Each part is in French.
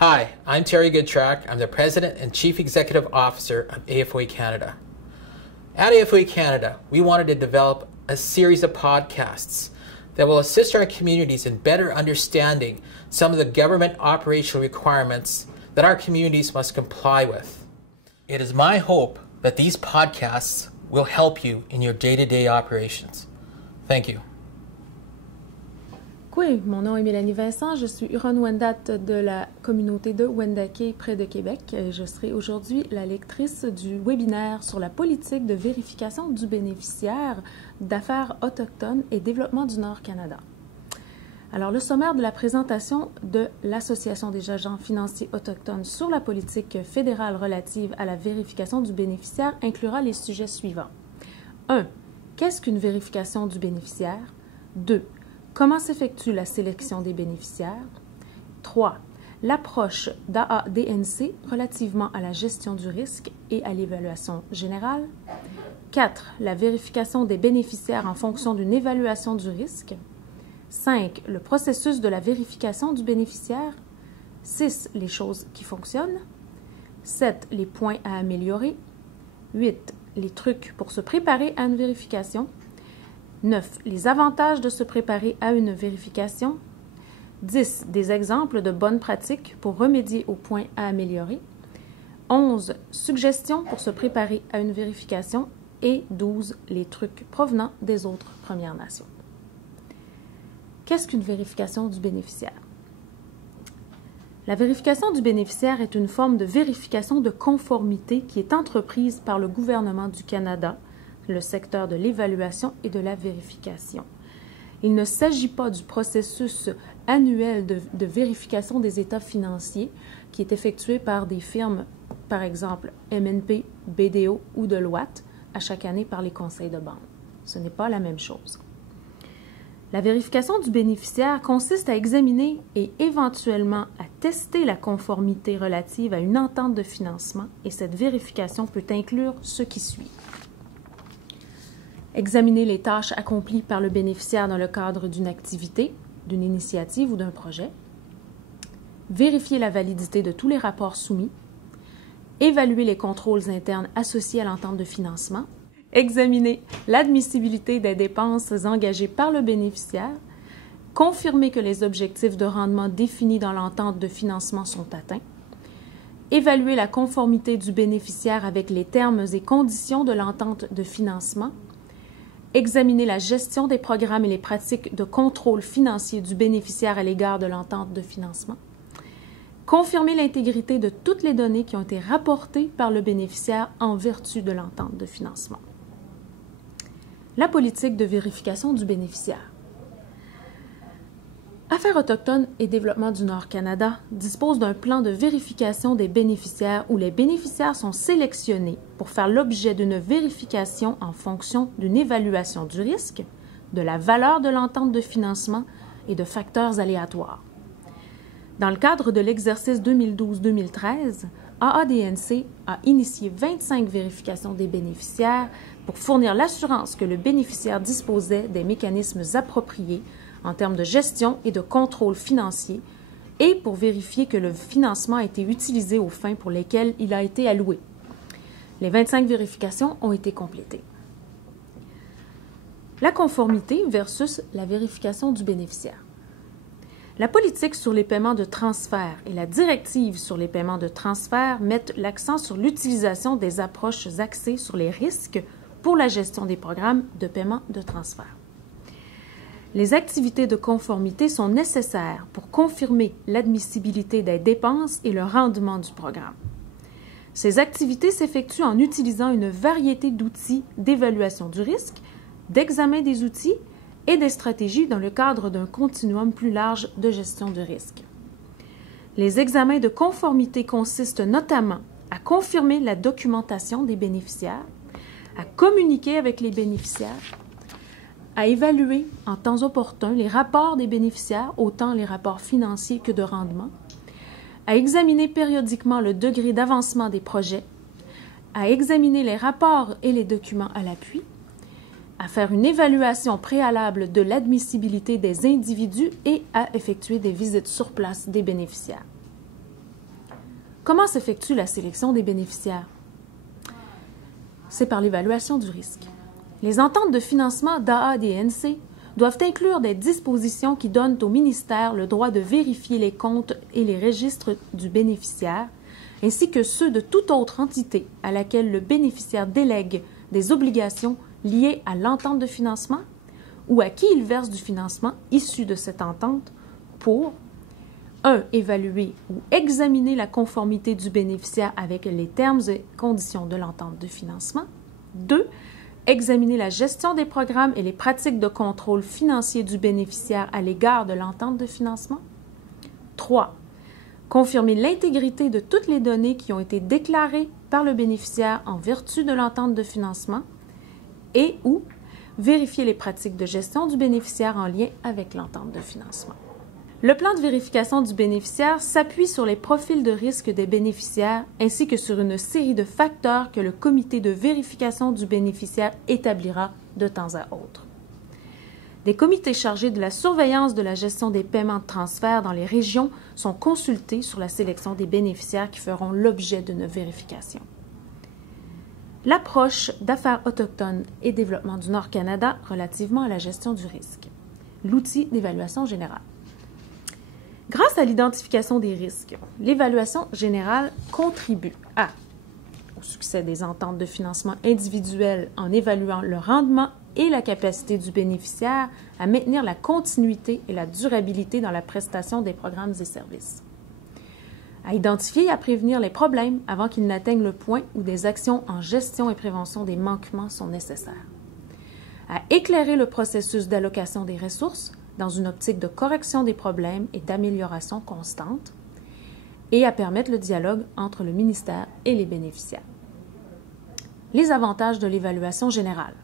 Hi, I'm Terry Goodtrack. I'm the President and Chief Executive Officer of AFOE Canada. At AFOE Canada, we wanted to develop a series of podcasts that will assist our communities in better understanding some of the government operational requirements that our communities must comply with. It is my hope that these podcasts will help you in your day-to-day operations. Thank you. Oui, mon nom est Mélanie Vincent, je suis Huron-Wendat de la communauté de Wendake près de Québec. Je serai aujourd'hui la lectrice du webinaire sur la politique de vérification du bénéficiaire d'affaires autochtones et développement du Nord-Canada. Alors, le sommaire de la présentation de l'Association des agents financiers autochtones sur la politique fédérale relative à la vérification du bénéficiaire inclura les sujets suivants. 1. Qu'est-ce qu'une vérification du bénéficiaire? 2. Comment s'effectue la sélection des bénéficiaires? 3. L'approche d'AADNC relativement à la gestion du risque et à l'évaluation générale. 4. La vérification des bénéficiaires en fonction d'une évaluation du risque. 5. Le processus de la vérification du bénéficiaire. 6. Les choses qui fonctionnent. 7. Les points à améliorer. 8. Les trucs pour se préparer à une vérification. 9. Les avantages de se préparer à une vérification. 10. Des exemples de bonnes pratiques pour remédier aux points à améliorer. 11. Suggestions pour se préparer à une vérification. Et 12. Les trucs provenant des autres Premières Nations. Qu'est-ce qu'une vérification du bénéficiaire? La vérification du bénéficiaire est une forme de vérification de conformité qui est entreprise par le gouvernement du Canada, le secteur de l'évaluation et de la vérification. Il ne s'agit pas du processus annuel de vérification des états financiers qui est effectué par des firmes, par exemple MNP, BDO ou Deloitte, à chaque année par les conseils de banque. Ce n'est pas la même chose. La vérification du bénéficiaire consiste à examiner et éventuellement à tester la conformité relative à une entente de financement et cette vérification peut inclure ce qui suit. Examiner les tâches accomplies par le bénéficiaire dans le cadre d'une activité, d'une initiative ou d'un projet. Vérifier la validité de tous les rapports soumis. Évaluer les contrôles internes associés à l'entente de financement. Examiner l'admissibilité des dépenses engagées par le bénéficiaire. Confirmer que les objectifs de rendement définis dans l'entente de financement sont atteints. Évaluer la conformité du bénéficiaire avec les termes et conditions de l'entente de financement. Examiner la gestion des programmes et les pratiques de contrôle financier du bénéficiaire à l'égard de l'entente de financement. Confirmer l'intégrité de toutes les données qui ont été rapportées par le bénéficiaire en vertu de l'entente de financement. La politique de vérification du bénéficiaire. Affaires autochtones et développement du Nord-Canada dispose d'un plan de vérification des bénéficiaires où les bénéficiaires sont sélectionnés pour faire l'objet d'une vérification en fonction d'une évaluation du risque, de la valeur de l'entente de financement et de facteurs aléatoires. Dans le cadre de l'exercice 2012-2013, AADNC a initié 25 vérifications des bénéficiaires pour fournir l'assurance que le bénéficiaire disposait des mécanismes appropriés en termes de gestion et de contrôle financier et pour vérifier que le financement a été utilisé aux fins pour lesquelles il a été alloué. Les 25 vérifications ont été complétées. La conformité versus la vérification du bénéficiaire. La politique sur les paiements de transfert et la directive sur les paiements de transfert mettent l'accent sur l'utilisation des approches axées sur les risques pour la gestion des programmes de paiement de transfert. Les activités de conformité sont nécessaires pour confirmer l'admissibilité des dépenses et le rendement du programme. Ces activités s'effectuent en utilisant une variété d'outils d'évaluation du risque, d'examen des outils et des stratégies dans le cadre d'un continuum plus large de gestion de risque. Les examens de conformité consistent notamment à confirmer la documentation des bénéficiaires, à communiquer avec les bénéficiaires, à évaluer en temps opportun les rapports des bénéficiaires, autant les rapports financiers que de rendement, à examiner périodiquement le degré d'avancement des projets, à examiner les rapports et les documents à l'appui, à faire une évaluation préalable de l'admissibilité des individus et à effectuer des visites sur place des bénéficiaires. Comment s'effectue la sélection des bénéficiaires? C'est par l'évaluation du risque. Les ententes de financement d'AADNC doivent inclure des dispositions qui donnent au ministère le droit de vérifier les comptes et les registres du bénéficiaire, ainsi que ceux de toute autre entité à laquelle le bénéficiaire délègue des obligations liées à l'entente de financement ou à qui il verse du financement issu de cette entente pour 1. Évaluer ou examiner la conformité du bénéficiaire avec les termes et conditions de l'entente de financement. 2. Examiner la gestion des programmes et les pratiques de contrôle financier du bénéficiaire à l'égard de l'entente de financement. 3. Confirmer l'intégrité de toutes les données qui ont été déclarées par le bénéficiaire en vertu de l'entente de financement et ou vérifier les pratiques de gestion du bénéficiaire en lien avec l'entente de financement. Le plan de vérification du bénéficiaire s'appuie sur les profils de risque des bénéficiaires ainsi que sur une série de facteurs que le comité de vérification du bénéficiaire établira de temps à autre. Des comités chargés de la surveillance de la gestion des paiements de transfert dans les régions sont consultés sur la sélection des bénéficiaires qui feront l'objet d'une vérification. L'approche d'affaires autochtones et développement du Nord-Canada relativement à la gestion du risque. L'outil d'évaluation générale. Grâce à l'identification des risques, l'évaluation générale contribue au succès des ententes de financement individuelles en évaluant le rendement et la capacité du bénéficiaire à maintenir la continuité et la durabilité dans la prestation des programmes et services. À identifier et à prévenir les problèmes avant qu'ils n'atteignent le point où des actions en gestion et prévention des manquements sont nécessaires. À éclairer le processus d'allocation des ressources dans une optique de correction des problèmes et d'amélioration constante, et à permettre le dialogue entre le ministère et les bénéficiaires. Les avantages de l'évaluation générale.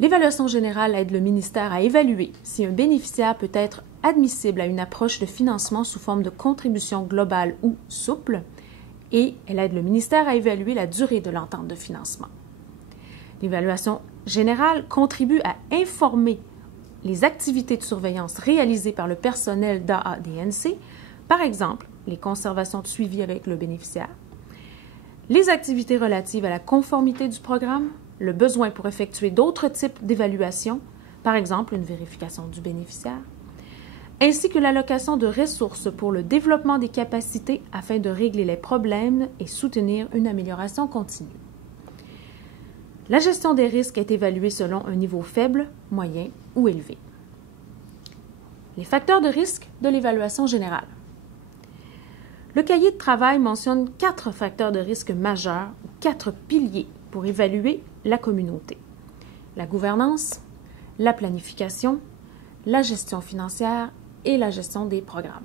L'évaluation générale aide le ministère à évaluer si un bénéficiaire peut être admissible à une approche de financement sous forme de contribution globale ou souple, et elle aide le ministère à évaluer la durée de l'entente de financement. L'évaluation générale contribue à informer les activités de surveillance réalisées par le personnel d'AADNC, par exemple les conservations de suivi avec le bénéficiaire, les activités relatives à la conformité du programme, le besoin pour effectuer d'autres types d'évaluations, par exemple une vérification du bénéficiaire, ainsi que l'allocation de ressources pour le développement des capacités afin de régler les problèmes et soutenir une amélioration continue. La gestion des risques est évaluée selon un niveau faible, moyen ou élevé. Les facteurs de risque de l'évaluation générale. Le cahier de travail mentionne 4 facteurs de risque majeurs ou 4 piliers pour évaluer la communauté. La gouvernance, la planification, la gestion financière et la gestion des programmes.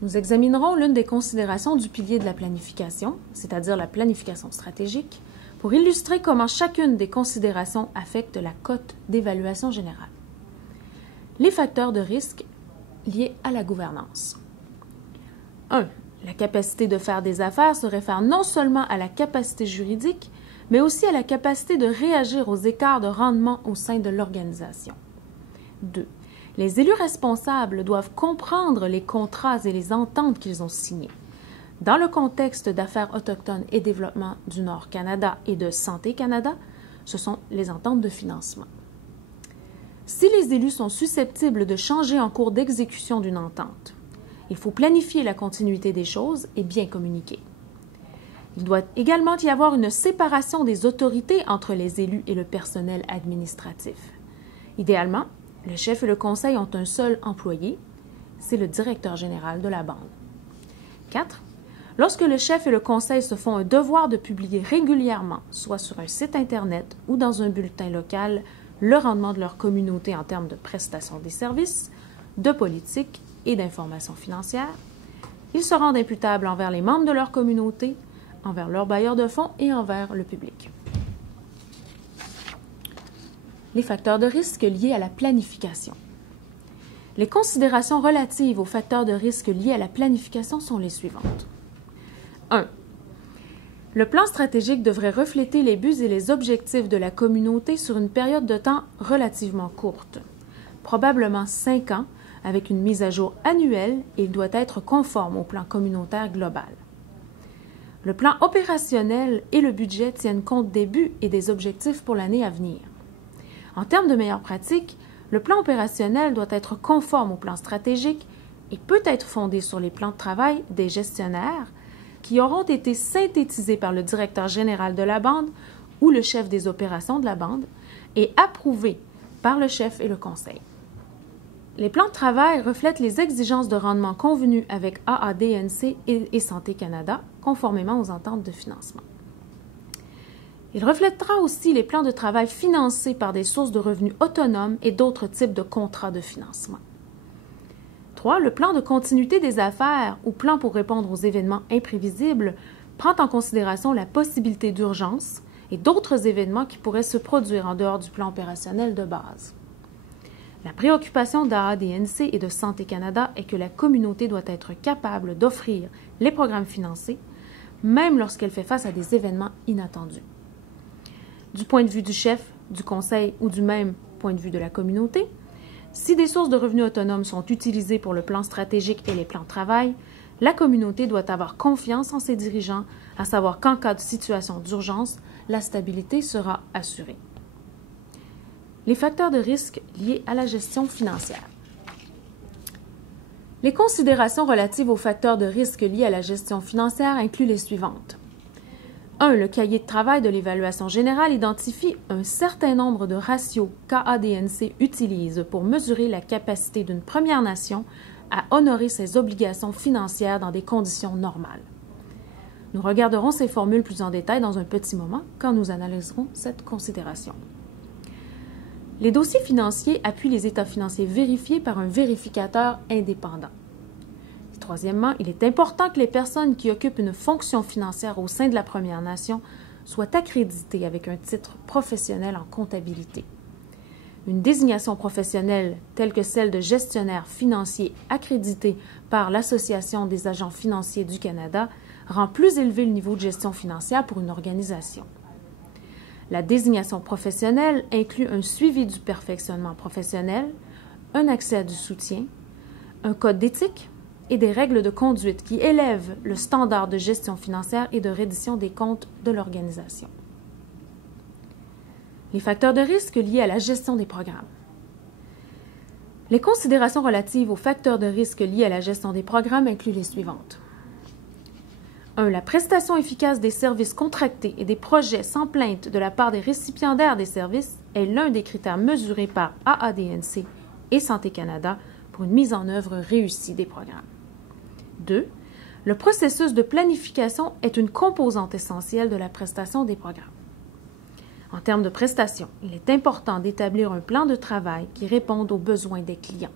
Nous examinerons l'une des considérations du pilier de la planification, c'est-à-dire la planification stratégique, pour illustrer comment chacune des considérations affecte la cote d'évaluation générale. Les facteurs de risque liés à la gouvernance. 1. La capacité de faire des affaires se réfère non seulement à la capacité juridique, mais aussi à la capacité de réagir aux écarts de rendement au sein de l'organisation. 2. Les élus responsables doivent comprendre les contrats et les ententes qu'ils ont signés. Dans le contexte d'affaires autochtones et développement du Nord-Canada et de Santé Canada, ce sont les ententes de financement. Si les élus sont susceptibles de changer en cours d'exécution d'une entente, il faut planifier la continuité des choses et bien communiquer. Il doit également y avoir une séparation des autorités entre les élus et le personnel administratif. Idéalement, le chef et le conseil ont un seul employé, c'est le directeur général de la bande. 4. Lorsque le chef et le conseil se font un devoir de publier régulièrement, soit sur un site Internet ou dans un bulletin local, le rendement de leur communauté en termes de prestation des services, de politique et d'information financière, ils se rendent imputables envers les membres de leur communauté, envers leurs bailleurs de fonds et envers le public. Les facteurs de risque liés à la planification. Les considérations relatives aux facteurs de risque liés à la planification sont les suivantes. 1. Le plan stratégique devrait refléter les buts et les objectifs de la communauté sur une période de temps relativement courte, probablement 5 ans, avec une mise à jour annuelle et il doit être conforme au plan communautaire global. Le plan opérationnel et le budget tiennent compte des buts et des objectifs pour l'année à venir. En termes de meilleures pratiques, le plan opérationnel doit être conforme au plan stratégique et peut être fondé sur les plans de travail des gestionnaires qui auront été synthétisés par le directeur général de la bande ou le chef des opérations de la bande et approuvés par le chef et le conseil. Les plans de travail reflètent les exigences de rendement convenues avec AADNC et Santé Canada, conformément aux ententes de financement. Il reflètera aussi les plans de travail financés par des sources de revenus autonomes et d'autres types de contrats de financement. 3. Le plan de continuité des affaires ou plan pour répondre aux événements imprévisibles prend en considération la possibilité d'urgence et d'autres événements qui pourraient se produire en dehors du plan opérationnel de base. La préoccupation d'AADNC et de Santé Canada est que la communauté doit être capable d'offrir les programmes financés, même lorsqu'elle fait face à des événements inattendus. Du point de vue du chef, du conseil ou du même point de vue de la communauté, si des sources de revenus autonomes sont utilisées pour le plan stratégique et les plans de travail, la communauté doit avoir confiance en ses dirigeants, à savoir qu'en cas de situation d'urgence, la stabilité sera assurée. Les facteurs de risque liés à la gestion financière. Les considérations relatives aux facteurs de risque liés à la gestion financière incluent les suivantes. 1. Le cahier de travail de l'évaluation générale identifie un certain nombre de ratios qu'AADNC utilise pour mesurer la capacité d'une Première Nation à honorer ses obligations financières dans des conditions normales. Nous regarderons ces formules plus en détail dans un petit moment quand nous analyserons cette considération. Les dossiers financiers appuient les états financiers vérifiés par un vérificateur indépendant. Troisièmement, il est important que les personnes qui occupent une fonction financière au sein de la Première Nation soient accréditées avec un titre professionnel en comptabilité. Une désignation professionnelle telle que celle de gestionnaire financier accrédité par l'Association des agents financiers du Canada rend plus élevé le niveau de gestion financière pour une organisation. La désignation professionnelle inclut un suivi du perfectionnement professionnel, un accès à du soutien, un code d'éthique et des règles de conduite qui élèvent le standard de gestion financière et de reddition des comptes de l'organisation. Les facteurs de risque liés à la gestion des programmes. Les considérations relatives aux facteurs de risque liés à la gestion des programmes incluent les suivantes. 1. La prestation efficace des services contractés et des projets sans plainte de la part des récipiendaires des services est l'un des critères mesurés par AADNC et Santé Canada pour une mise en œuvre réussie des programmes. 2. Le processus de planification est une composante essentielle de la prestation des programmes. En termes de prestation, il est important d'établir un plan de travail qui réponde aux besoins des clients.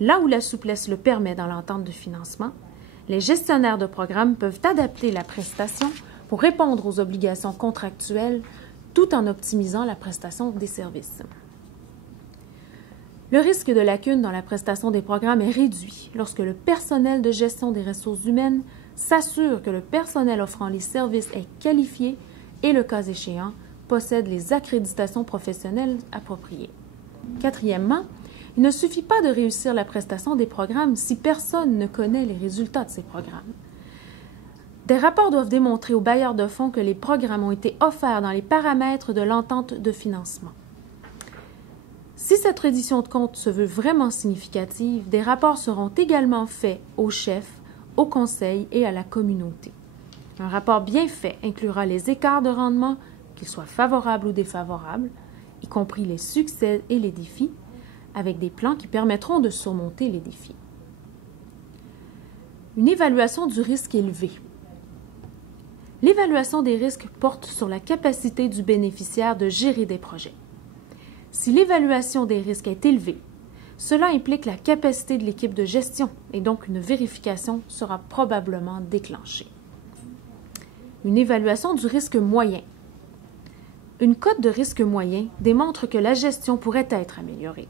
Là où la souplesse le permet dans l'entente de financement, les gestionnaires de programmes peuvent adapter la prestation pour répondre aux obligations contractuelles tout en optimisant la prestation des services. Le risque de lacune dans la prestation des programmes est réduit lorsque le personnel de gestion des ressources humaines s'assure que le personnel offrant les services est qualifié et, le cas échéant, possède les accréditations professionnelles appropriées. Quatrièmement, il ne suffit pas de réussir la prestation des programmes si personne ne connaît les résultats de ces programmes. Des rapports doivent démontrer aux bailleurs de fonds que les programmes ont été offerts dans les paramètres de l'entente de financement. Si cette reddition de compte se veut vraiment significative, des rapports seront également faits au chef, au conseil et à la communauté. Un rapport bien fait inclura les écarts de rendement, qu'ils soient favorables ou défavorables, y compris les succès et les défis, avec des plans qui permettront de surmonter les défis. Une évaluation du risque élevé. L'évaluation des risques porte sur la capacité du bénéficiaire de gérer des projets. Si l'évaluation des risques est élevée, cela implique la capacité de l'équipe de gestion et donc une vérification sera probablement déclenchée. Une évaluation du risque moyen. Une cote de risque moyen démontre que la gestion pourrait être améliorée.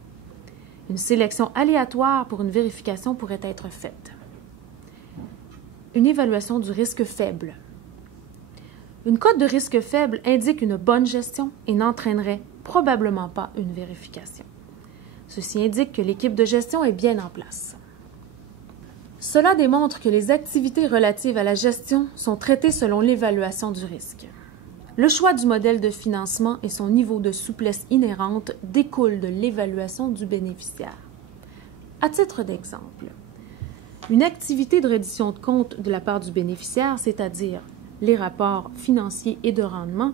Une sélection aléatoire pour une vérification pourrait être faite. Une évaluation du risque faible. Une cote de risque faible indique une bonne gestion et n'entraînerait probablement pas une vérification. Ceci indique que l'équipe de gestion est bien en place. Cela démontre que les activités relatives à la gestion sont traitées selon l'évaluation du risque. Le choix du modèle de financement et son niveau de souplesse inhérente découlent de l'évaluation du bénéficiaire. À titre d'exemple, une activité de reddition de compte de la part du bénéficiaire, c'est-à-dire les rapports financiers et de rendement,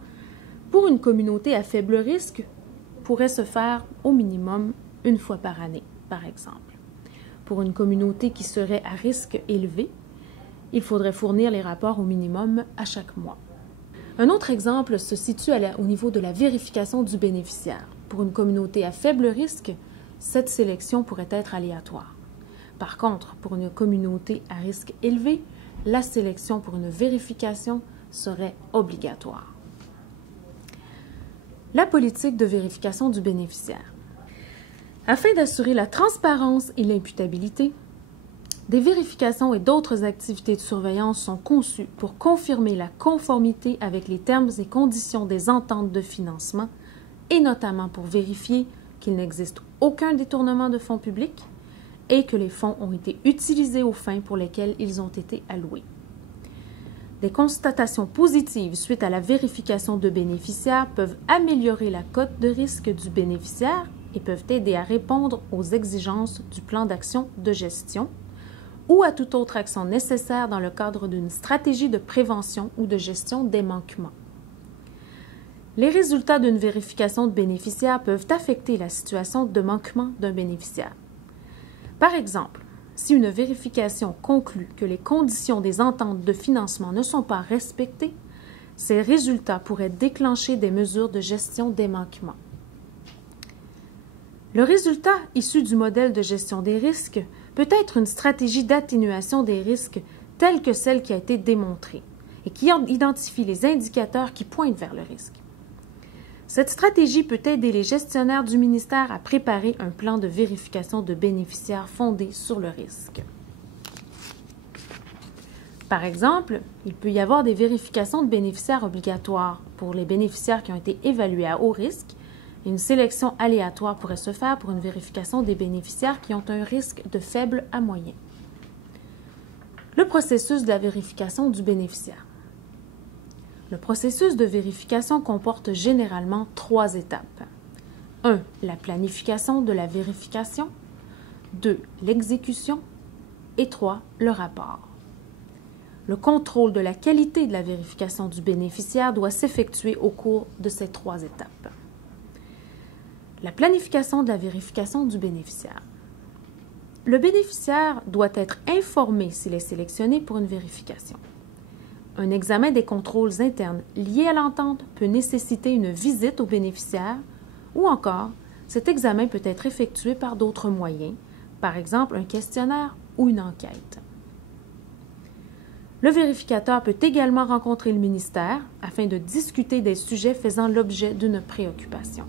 pour une communauté à faible risque, pourrait se faire au minimum une fois par année, par exemple. Pour une communauté qui serait à risque élevé, il faudrait fournir les rapports au minimum à chaque mois. Un autre exemple se situe au niveau de la vérification du bénéficiaire. Pour une communauté à faible risque, cette sélection pourrait être aléatoire. Par contre, pour une communauté à risque élevé, la sélection pour une vérification serait obligatoire. La politique de vérification du bénéficiaire. Afin d'assurer la transparence et l'imputabilité, des vérifications et d'autres activités de surveillance sont conçues pour confirmer la conformité avec les termes et conditions des ententes de financement et notamment pour vérifier qu'il n'existe aucun détournement de fonds publics et que les fonds ont été utilisés aux fins pour lesquelles ils ont été alloués. Des constatations positives suite à la vérification de bénéficiaires peuvent améliorer la cote de risque du bénéficiaire et peuvent aider à répondre aux exigences du plan d'action de gestion ou à toute autre action nécessaire dans le cadre d'une stratégie de prévention ou de gestion des manquements. Les résultats d'une vérification de bénéficiaire peuvent affecter la situation de manquement d'un bénéficiaire. Par exemple, si une vérification conclut que les conditions des ententes de financement ne sont pas respectées, ces résultats pourraient déclencher des mesures de gestion des manquements. Le résultat issu du modèle de gestion des risques peut être une stratégie d'atténuation des risques telle que celle qui a été démontrée et qui identifie les indicateurs qui pointent vers le risque. Cette stratégie peut aider les gestionnaires du ministère à préparer un plan de vérification de bénéficiaires fondé sur le risque. Par exemple, il peut y avoir des vérifications de bénéficiaires obligatoires pour les bénéficiaires qui ont été évalués à haut risque. Une sélection aléatoire pourrait se faire pour une vérification des bénéficiaires qui ont un risque de faible à moyen. Le processus de la vérification du bénéficiaire. Le processus de vérification comporte généralement 3 étapes. 1. La planification de la vérification. 2. L'exécution. Et 3. Le rapport. Le contrôle de la qualité de la vérification du bénéficiaire doit s'effectuer au cours de ces 3 étapes. La planification de la vérification du bénéficiaire. Le bénéficiaire doit être informé s'il est sélectionné pour une vérification. Un examen des contrôles internes liés à l'entente peut nécessiter une visite au bénéficiaire ou encore, cet examen peut être effectué par d'autres moyens, par exemple un questionnaire ou une enquête. Le vérificateur peut également rencontrer le ministère afin de discuter des sujets faisant l'objet d'une préoccupation.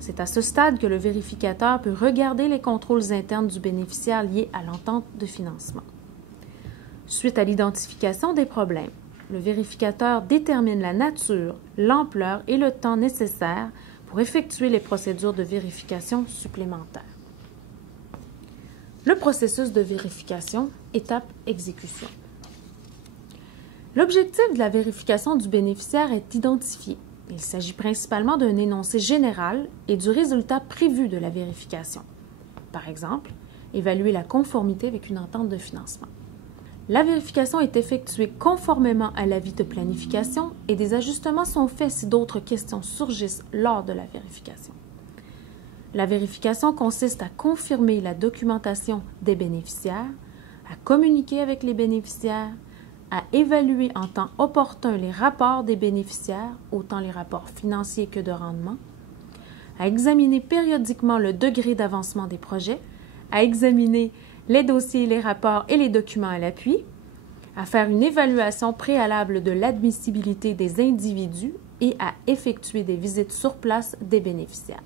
C'est à ce stade que le vérificateur peut regarder les contrôles internes du bénéficiaire liés à l'entente de financement. Suite à l'identification des problèmes, le vérificateur détermine la nature, l'ampleur et le temps nécessaires pour effectuer les procédures de vérification supplémentaires. Le processus de vérification, étape exécution. L'objectif de la vérification du bénéficiaire est identifié. Il s'agit principalement d'un énoncé général et du résultat prévu de la vérification. Par exemple, évaluer la conformité avec une entente de financement. La vérification est effectuée conformément à l'avis de planification et des ajustements sont faits si d'autres questions surgissent lors de la vérification. La vérification consiste à confirmer la documentation des bénéficiaires, à communiquer avec les bénéficiaires, à évaluer en temps opportun les rapports des bénéficiaires, autant les rapports financiers que de rendement, à examiner périodiquement le degré d'avancement des projets, à examiner les dossiers, les rapports et les documents à l'appui, à faire une évaluation préalable de l'admissibilité des individus et à effectuer des visites sur place des bénéficiaires.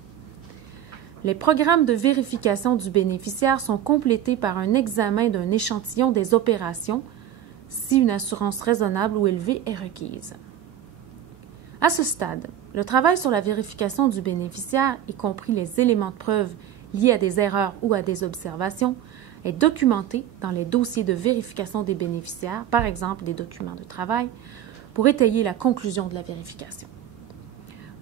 Les programmes de vérification du bénéficiaire sont complétés par un examen d'un échantillon des opérations si une assurance raisonnable ou élevée est requise. À ce stade, le travail sur la vérification du bénéficiaire, y compris les éléments de preuve liées à des erreurs ou à des observations est documentée dans les dossiers de vérification des bénéficiaires, par exemple des documents de travail, pour étayer la conclusion de la vérification.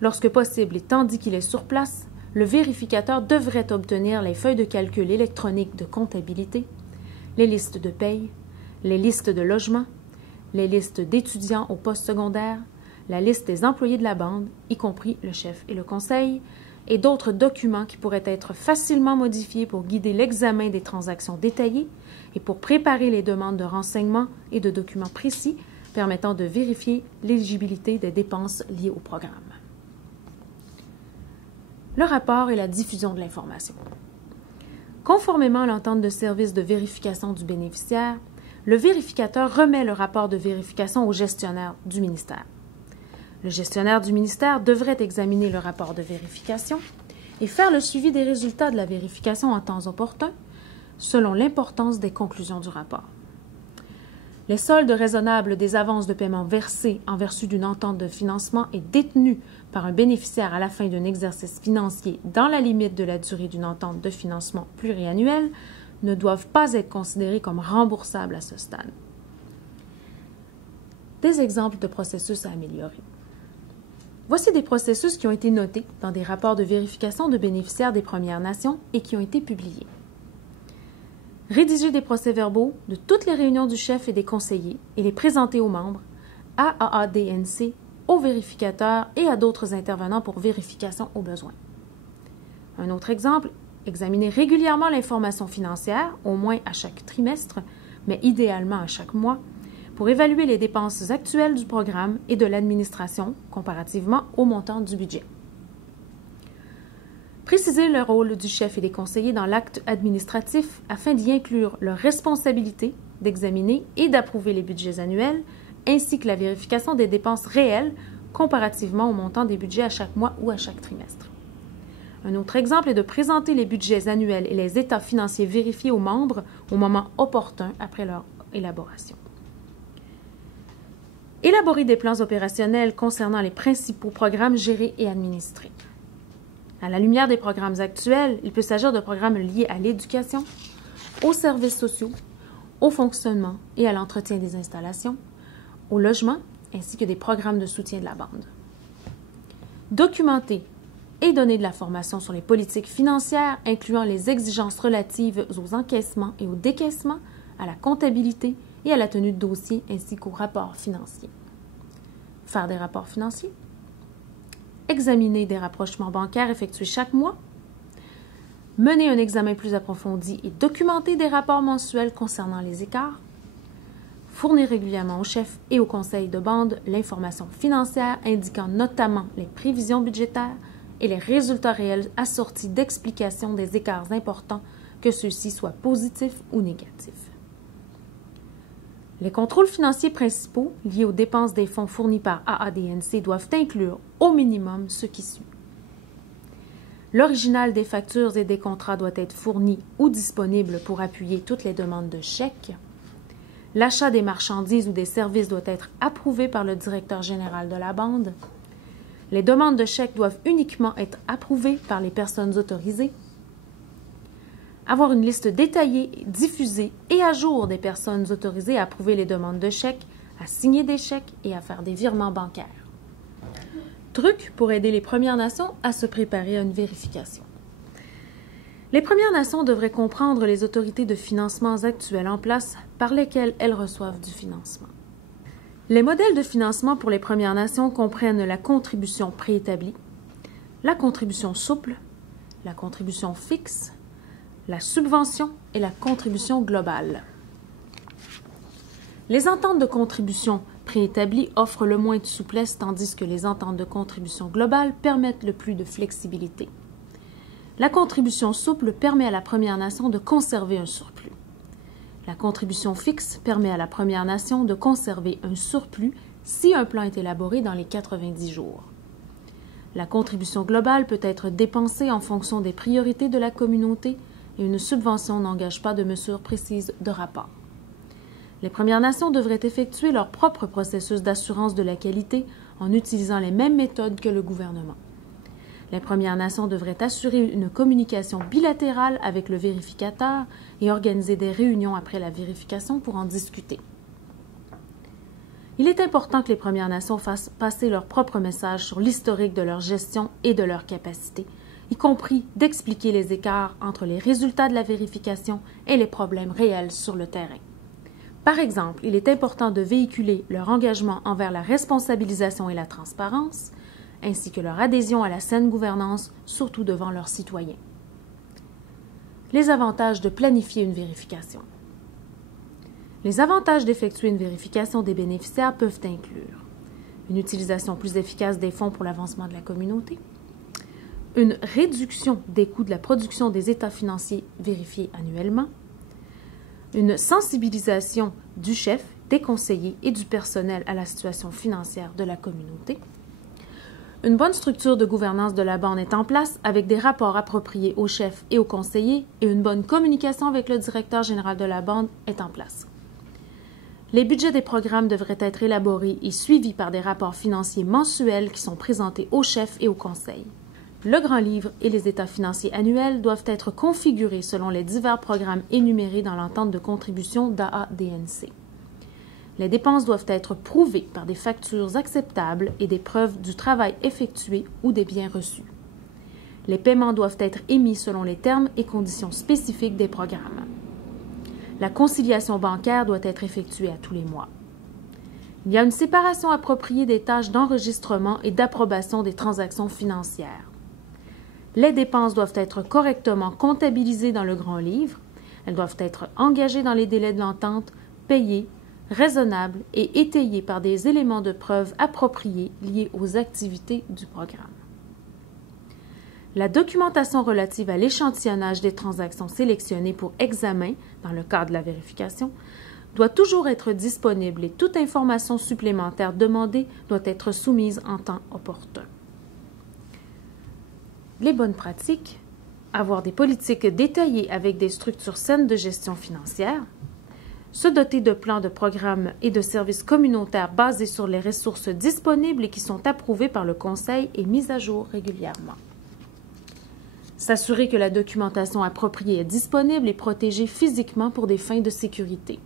Lorsque possible et tandis qu'il est sur place, le vérificateur devrait obtenir les feuilles de calcul électroniques de comptabilité, les listes de paye, les listes de logement, les listes d'étudiants au postsecondaire, la liste des employés de la bande, y compris le chef et le conseil, et d'autres documents qui pourraient être facilement modifiés pour guider l'examen des transactions détaillées et pour préparer les demandes de renseignements et de documents précis permettant de vérifier l'éligibilité des dépenses liées au programme. Le rapport et la diffusion de l'information. Conformément à l'entente de service de vérification du bénéficiaire, le vérificateur remet le rapport de vérification au gestionnaire du ministère. Le gestionnaire du ministère devrait examiner le rapport de vérification et faire le suivi des résultats de la vérification en temps opportun, selon l'importance des conclusions du rapport. Les soldes raisonnables des avances de paiement versées en vertu d'une entente de financement et détenues par un bénéficiaire à la fin d'un exercice financier dans la limite de la durée d'une entente de financement pluriannuelle ne doivent pas être considérés comme remboursables à ce stade. Des exemples de processus à améliorer. Voici des processus qui ont été notés dans des rapports de vérification de bénéficiaires des Premières Nations et qui ont été publiés. Rédiger des procès-verbaux de toutes les réunions du chef et des conseillers et les présenter aux membres, à AADNC, aux vérificateurs et à d'autres intervenants pour vérification au besoin. Un autre exemple, examiner régulièrement l'information financière, au moins à chaque trimestre, mais idéalement à chaque mois, pour évaluer les dépenses actuelles du programme et de l'administration comparativement au montant du budget. Préciser le rôle du chef et des conseillers dans l'acte administratif afin d'y inclure leur responsabilité d'examiner et d'approuver les budgets annuels, ainsi que la vérification des dépenses réelles comparativement au montant des budgets à chaque mois ou à chaque trimestre. Un autre exemple est de présenter les budgets annuels et les états financiers vérifiés aux membres au moment opportun après leur élaboration. Élaborer des plans opérationnels concernant les principaux programmes gérés et administrés. À la lumière des programmes actuels, il peut s'agir de programmes liés à l'éducation, aux services sociaux, au fonctionnement et à l'entretien des installations, au logement, ainsi que des programmes de soutien de la bande. Documenter et donner de la formation sur les politiques financières, incluant les exigences relatives aux encaissements et aux décaissements, à la comptabilité et à la tenue de dossiers ainsi qu'aux rapports financiers. Faire des rapports financiers. Examiner des rapprochements bancaires effectués chaque mois. Mener un examen plus approfondi et documenter des rapports mensuels concernant les écarts. Fournir régulièrement au chef et au conseil de bande l'information financière indiquant notamment les prévisions budgétaires et les résultats réels assortis d'explications des écarts importants, que ceux-ci soient positifs ou négatifs. Les contrôles financiers principaux liés aux dépenses des fonds fournis par AADNC doivent inclure au minimum ce qui suit. L'original des factures et des contrats doit être fourni ou disponible pour appuyer toutes les demandes de chèques. L'achat des marchandises ou des services doit être approuvé par le directeur général de la bande. Les demandes de chèques doivent uniquement être approuvées par les personnes autorisées. Avoir une liste détaillée, diffusée et à jour des personnes autorisées à approuver les demandes de chèques, à signer des chèques et à faire des virements bancaires. Trucs pour aider les Premières Nations à se préparer à une vérification. Les Premières Nations devraient comprendre les autorités de financement actuelles en place par lesquelles elles reçoivent du financement. Les modèles de financement pour les Premières Nations comprennent la contribution préétablie, la contribution souple, la contribution fixe, la subvention et la contribution globale. Les ententes de contribution préétablies offrent le moins de souplesse, tandis que les ententes de contribution globale permettent le plus de flexibilité. La contribution souple permet à la Première Nation de conserver un surplus. La contribution fixe permet à la Première Nation de conserver un surplus si un plan est élaboré dans les 90 jours. La contribution globale peut être dépensée en fonction des priorités de la communauté et une subvention n'engage pas de mesures précises de rapport. Les Premières Nations devraient effectuer leur propre processus d'assurance de la qualité en utilisant les mêmes méthodes que le gouvernement. Les Premières Nations devraient assurer une communication bilatérale avec le vérificateur et organiser des réunions après la vérification pour en discuter. Il est important que les Premières Nations fassent passer leur propre message sur l'historique de leur gestion et de leurs capacités, y compris d'expliquer les écarts entre les résultats de la vérification et les problèmes réels sur le terrain. Par exemple, il est important de véhiculer leur engagement envers la responsabilisation et la transparence, ainsi que leur adhésion à la saine gouvernance, surtout devant leurs citoyens. Les avantages de planifier une vérification. Les avantages d'effectuer une vérification des bénéficiaires peuvent inclure une utilisation plus efficace des fonds pour l'avancement de la communauté, une réduction des coûts de la production des états financiers vérifiés annuellement, une sensibilisation du chef, des conseillers et du personnel à la situation financière de la communauté, une bonne structure de gouvernance de la bande est en place avec des rapports appropriés au chef et aux conseillers et une bonne communication avec le directeur général de la bande est en place. Les budgets des programmes devraient être élaborés et suivis par des rapports financiers mensuels qui sont présentés au chef et au conseil. Le grand livre et les états financiers annuels doivent être configurés selon les divers programmes énumérés dans l'entente de contribution d'AADNC. Les dépenses doivent être prouvées par des factures acceptables et des preuves du travail effectué ou des biens reçus. Les paiements doivent être émis selon les termes et conditions spécifiques des programmes. La conciliation bancaire doit être effectuée à tous les mois. Il y a une séparation appropriée des tâches d'enregistrement et d'approbation des transactions financières. Les dépenses doivent être correctement comptabilisées dans le grand livre. Elles doivent être engagées dans les délais de l'entente, payées, raisonnables et étayées par des éléments de preuve appropriés liés aux activités du programme. La documentation relative à l'échantillonnage des transactions sélectionnées pour examen dans le cadre de la vérification doit toujours être disponible et toute information supplémentaire demandée doit être soumise en temps opportun. Les bonnes pratiques, avoir des politiques détaillées avec des structures saines de gestion financière, se doter de plans de programmes et de services communautaires basés sur les ressources disponibles et qui sont approuvés par le Conseil et mis à jour régulièrement. S'assurer que la documentation appropriée est disponible et protégée physiquement pour des fins de sécurité.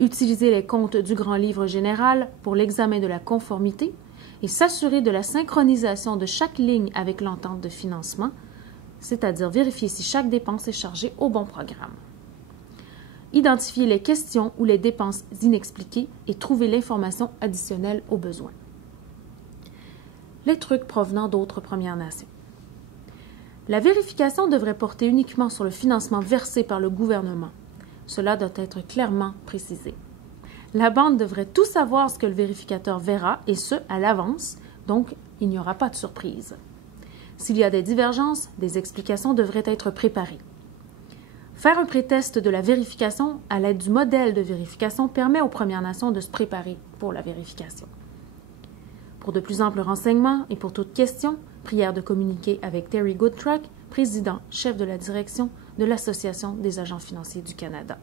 Utiliser les comptes du Grand Livre général pour l'examen de la conformité et s'assurer de la synchronisation de chaque ligne avec l'entente de financement, c'est-à-dire vérifier si chaque dépense est chargée au bon programme. Identifier les questions ou les dépenses inexpliquées et trouver l'information additionnelle au besoin. Les trucs provenant d'autres Premières Nations. La vérification devrait porter uniquement sur le financement versé par le gouvernement. Cela doit être clairement précisé. La bande devrait tout savoir ce que le vérificateur verra, et ce, à l'avance, donc il n'y aura pas de surprise. S'il y a des divergences, des explications devraient être préparées. Faire un pré-test de la vérification à l'aide du modèle de vérification permet aux Premières Nations de se préparer pour la vérification. Pour de plus amples renseignements et pour toute question, prière de communiquer avec Terry Goodtrack, président, chef de la direction de l'Association des agents financiers du Canada.